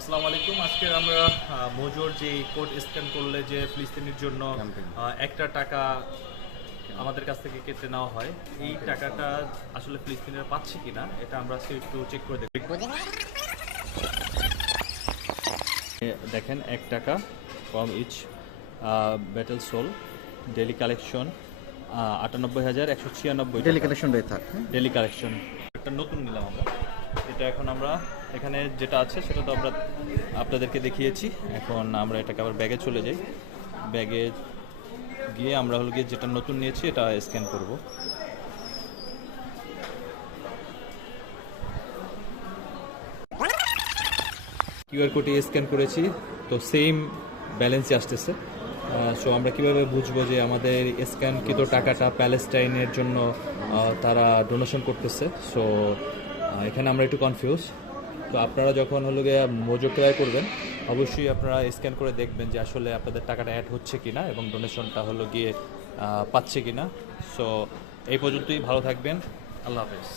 আসসালামু আলাইকুম। আজকে আমরা মোজোর যে কোড স্ক্যান করলে যে ফিলিস্তিনির জন্য একটা টাকা আমাদের কাছ থেকে কেটে নেওয়া হয়, এই টাকাটা আসলে ফিলিস্তিনিরা পাচ্ছে কিনা এটা আমরা আজকে একটু চেক করে দেখব। দেখেন 1 টাকা ফ্রম ইচ ব্যাটেল সোল, daily collection 98,196 daily collection rate থাকে। Daily collection. একটা নতুন নিলাম আমরা, এটা এখন আমরা এখানে যেটা আছে সেটা তো আমরা আপনাদেরকে দেখিয়েছি। এখন আমরা এটাকে আবার ব্যাগে চলে যাই, ব্যাগে গিয়ে আমরা হলো গিয়ে যেটা নতুন নিয়েছি এটা স্ক্যান করব। কিউআর কোডে স্ক্যান করেছি, তো সেম ব্যালেন্সই আসতেছে। সো আমরা কিভাবে বুঝবো যে আমাদের স্ক্যানকৃত টাকাটা প্যালেস্টাইনের জন্য তারা ডোনেশন করতেছে? সো এখানে আমরা একটু কনফিউজ। তো আপনারা যখন হলো গিয়ে মোজো ট্রাই করবেন, অবশ্যই আপনারা স্ক্যান করে দেখবেন যে আসলে আপনাদের টাকাটা অ্যাড হচ্ছে কিনা এবং ডোনেশনটা হলো গিয়ে পাচ্ছে কিনা। সো এই পর্যন্তই, ভালো থাকবেন, আল্লাহ হাফেজ।